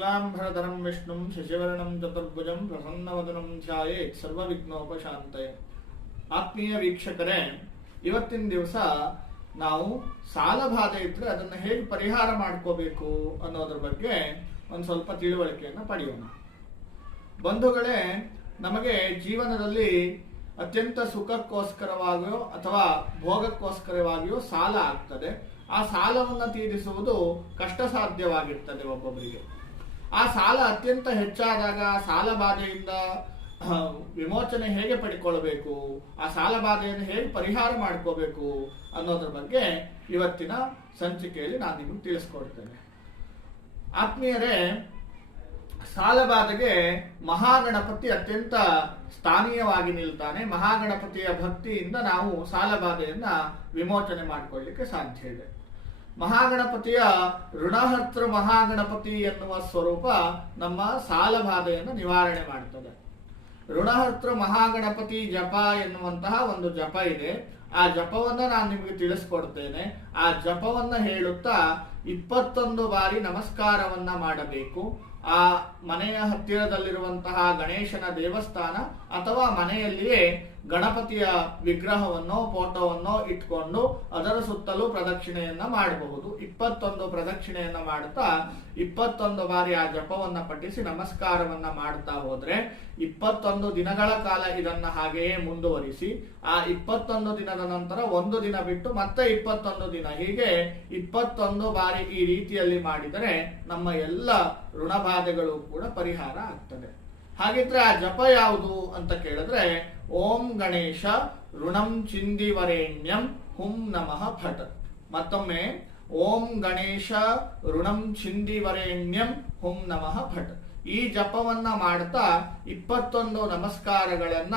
ಶುಕ್ಲಾಂಬರಧರಂ ವಿಷ್ಣುಂ ಶಶಿವರ್ಣಂ ಚತುರ್ಭುಜಂ ಪ್ರಸನ್ನವದನಂ ಧ್ಯಾಯೇತ್ ಸರ್ವವಿಘ್ನೋಪಶಾಂತಯ ಆತ್ಮೀಯ ವೀಕ್ಷಕರೇ ಇವತ್ತಿನ ದಿವಸ ನಾವು ಸಾಲ ಬಾಧೆ ಇದ್ರೆ ಅದನ್ನು ಹೇಗೆ ಪರಿಹಾರ ಮಾಡ್ಕೋಬೇಕು ಅನ್ನೋದ್ರ ಬಗ್ಗೆ ಒಂದು ಸ್ವಲ್ಪ ತಿಳುವಳಿಕೆಯನ್ನು ಪಡೆಯೋಣ. ಬಂಧುಗಳೇ, ನಮಗೆ ಜೀವನದಲ್ಲಿ ಅತ್ಯಂತ ಸುಖಕ್ಕೋಸ್ಕರವಾಗಿಯೋ ಅಥವಾ ಭೋಗಕ್ಕೋಸ್ಕರವಾಗಿಯೋ ಸಾಲ ಆಗ್ತದೆ. ಆ ಸಾಲವನ್ನು ತೀರಿಸುವುದು ಕಷ್ಟ ಸಾಧ್ಯವಾಗಿರ್ತದೆ ಒಬ್ಬೊಬ್ಬರಿಗೆ ಆ ಸಾಲ ಅತ್ಯಂತ ಹೆಚ್ಚಾದಾಗ ಸಾಲ ಬಾಧೆಯಿಂದ ಆ, ವಿಮೋಚನೆ ಹೇಗೆ ಪಡ್ಕೊಳ್ಬೇಕು ಆ ಸಾಲ ಬಾಧೆಯನ್ನು ಹೇಗೆ ಪರಿಹಾರ ಮಾಡ್ಕೋಬೇಕು ಅನ್ನೋದ್ರ ಬಗ್ಗೆ ಇವತ್ತಿನ ಸಂಚಿಕೆಯಲ್ಲಿ ನಾನು ನಿಮಗೆ ತಿಳಿಸ್ಕೊಡ್ತೇನೆ. ಆತ್ಮೀಯರೇ ಸಾಲಬಾಧೆಗೆ ಮಹಾಗಣಪತಿ ಅತ್ಯಂತ ಸ್ಥಾನೀಯವಾಗಿ ನಿಲ್ತಾನೆ. ಮಹಾಗಣಪತಿಯ ಭಕ್ತಿಯಿಂದ ನಾವು ಸಾಲಬಾಧೆಯನ್ನ ವಿಮೋಚನೆ ಮಾಡ್ಕೊಳ್ಳಿಕ್ಕೆ ಸಾಧ್ಯ ಇದೆ. ಮಹಾಗಣಪತಿಯ ಋಣಹರ್ತೃ ಮಹಾಗಣಪತಿ ಎನ್ನುವ ಸ್ವರೂಪ ನಮ್ಮ ಸಾಲಬಾಧೆಯನ್ನು ನಿವಾರಣೆ ಮಾಡ್ತದೆ. ಋಣಹರ್ತೃ ಮಹಾಗಣಪತಿ ಜಪ ಎನ್ನುವಂತಹ ಒಂದು ಜಪ ಇದೆ. ಆ ಜಪವನ್ನ ನಾನು ನಿಮಗೆ ತಿಳಿಸ್ಕೊಡ್ತೇನೆ. ಆ ಜಪವನ್ನ ಹೇಳುತ್ತಾ ಇಪ್ಪತ್ತೊಂದು ಬಾರಿ ನಮಸ್ಕಾರವನ್ನ ಮಾಡಬೇಕು. ಆ ಮನೆಯ ಹತ್ತಿರದಲ್ಲಿರುವಂತಹ ಗಣೇಶನ ದೇವಸ್ಥಾನ ಅಥವಾ ಮನೆಯಲ್ಲಿಯೇ ಗಣಪತಿಯ ವಿಗ್ರಹವನ್ನೋ, ಫೋಟೋವನ್ನು ಇಟ್ಕೊಂಡು ಅದರ ಸುತ್ತಲೂ ಪ್ರದಕ್ಷಿಣೆಯನ್ನ ಮಾಡಬಹುದು. ಇಪ್ಪತ್ತೊಂದು ಪ್ರದಕ್ಷಿಣೆಯನ್ನ ಮಾಡುತ್ತಾ, ಇಪ್ಪತ್ತೊಂದು ಬಾರಿ ಆ ಜಪವನ್ನ ಪಠಿಸಿ ನಮಸ್ಕಾರವನ್ನ ಮಾಡುತ್ತಾ ಹೋದ್ರೆ, ಇಪ್ಪತ್ತೊಂದು ದಿನಗಳ ಕಾಲ ಇದನ್ನ ಹಾಗೆಯೇ ಮುಂದುವರಿಸಿ, ಆ ಇಪ್ಪತ್ತೊಂದು ದಿನದ ನಂತರ ಒಂದು ದಿನ ಬಿಟ್ಟು ಮತ್ತೆ ಇಪ್ಪತ್ತೊಂದು ದಿನ. ಹೀಗೆ ಇಪ್ಪತ್ತೊಂದು ಬಾರಿ ಈ ರೀತಿಯಲ್ಲಿ ಮಾಡಿದರೆ ನಮ್ಮ ಎಲ್ಲ ಋಣಬಾಧೆಗಳು ಕೂಡ ಪರಿಹಾರ ಆಗ್ತದೆ. ಹಾಗಿದ್ರೆ ಆ ಜಪ ಯಾವುದು ಅಂತ ಕೇಳಿದ್ರೆ, ಓಂ ಗಣೇಶ ಋಣಂ ಚಿಂದಿವರೇಣ್ಯಂ ಹುಂ ನಮಃ ಫಟ್. ಮತ್ತೊಮ್ಮೆ, ಓಂ ಗಣೇಶ ಋಣಂ ಚಿಂದಿವರೇಣ್ಯಂ ಹುಂ ನಮಃ ಫಟ್. ಈ ಜಪವನ್ನ ಮಾಡ್ತಾ ಇಪ್ಪತ್ತೊಂದು ನಮಸ್ಕಾರಗಳನ್ನ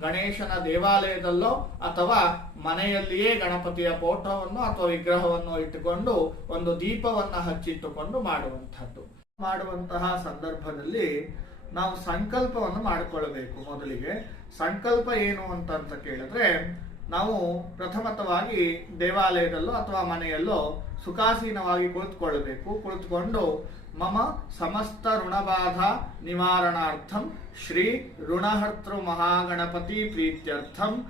ಗಣೇಶನ ದೇವಾಲಯದಲ್ಲೋ ಅಥವಾ ಮನೆಯಲ್ಲಿಯೇ ಗಣಪತಿಯ ಫೋಟೋವನ್ನು ಅಥವಾ ವಿಗ್ರಹವನ್ನು ಇಟ್ಟುಕೊಂಡು ಒಂದು ದೀಪವನ್ನ ಹಚ್ಚಿಟ್ಟುಕೊಂಡು ಮಾಡುವಂಥದ್ದು. ಮಾಡುವಂತಹ ಸಂದರ್ಭದಲ್ಲಿ ನಾವು ಸಂಕಲ್ಪವನ್ನು ಮಾಡಿಕೊಳ್ಳಬೇಕು ಮೊದಲಿಗೆ. ಸಂಕಲ್ಪ ಏನು ಅಂತ ಅಂತ ಕೇಳಿದ್ರೆ, ನಾವು ಪ್ರಥಮತವಾಗಿ ದೇವಾಲಯದಲ್ಲೋ ಅಥವಾ ಮನೆಯಲ್ಲೋ ಸುಖಾಸೀನವಾಗಿ ಕುಳಿತುಕೊಳ್ಳಬೇಕು. ಕುಳಿತುಕೊಂಡು, ಮಮ ಸಮಸ್ತ ಋಣಬಾಧ ನಿವಾರಣಾರ್ಥಂ ಶ್ರೀ ಋಣಹರ್ತೃ ಮಹಾಗಣಪತಿ ಪ್ರೀತ್ಯರ್ಥಂ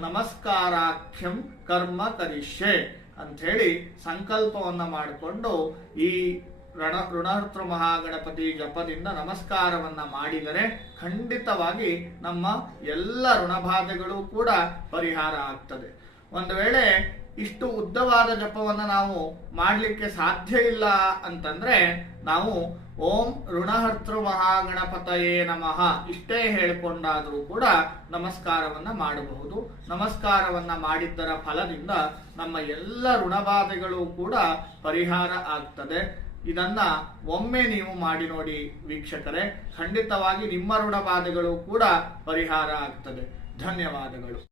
ನಮಸ್ಕಾರಾಖ್ಯಂ ಕರ್ಮ ಕರಿಷ್ಯೆ ಅಂಥೇಳಿ ಸಂಕಲ್ಪವನ್ನು ಮಾಡಿಕೊಂಡು ಈ ಋಣ ಋಣಹರ್ತೃ ಮಹಾಗಣಪತಿ ಜಪದಿಂದ ನಮಸ್ಕಾರವನ್ನ ಮಾಡಿದರೆ ಖಂಡಿತವಾಗಿ ನಮ್ಮ ಎಲ್ಲ ಋಣಬಾಧೆಗಳು ಕೂಡ ಪರಿಹಾರ ಆಗ್ತದೆ. ಒಂದು ವೇಳೆ ಇಷ್ಟು ಉದ್ದವಾದ ಜಪವನ್ನು ನಾವು ಮಾಡಲಿಕ್ಕೆ ಸಾಧ್ಯ ಇಲ್ಲ ಅಂತಂದ್ರೆ ನಾವು ಓಂ ಋಣಹರ್ತೃ ಮಹಾಗಣಪತಯೇ ನಮಃ ಇಷ್ಟೇ ಹೇಳಿಕೊಂಡಾದರೂ ಕೂಡ ನಮಸ್ಕಾರವನ್ನ ಮಾಡಬಹುದು. ನಮಸ್ಕಾರವನ್ನ ಮಾಡಿದ್ದರ ಫಲದಿಂದ ನಮ್ಮ ಎಲ್ಲ ಋಣಬಾಧೆಗಳು ಕೂಡ ಪರಿಹಾರ ಆಗ್ತದೆ. ಇದನ್ನ ಒಮ್ಮೆ ನೀವು ಮಾಡಿ ನೋಡಿ ವೀಕ್ಷಕರೇ ಖಂಡಿತವಾಗಿ ನಿಮ್ಮ ಋಣಬಾಧೆಗಳು ಕೂಡ ಪರಿಹಾರ ಆಗ್ತದೆ. ಧನ್ಯವಾದಗಳು.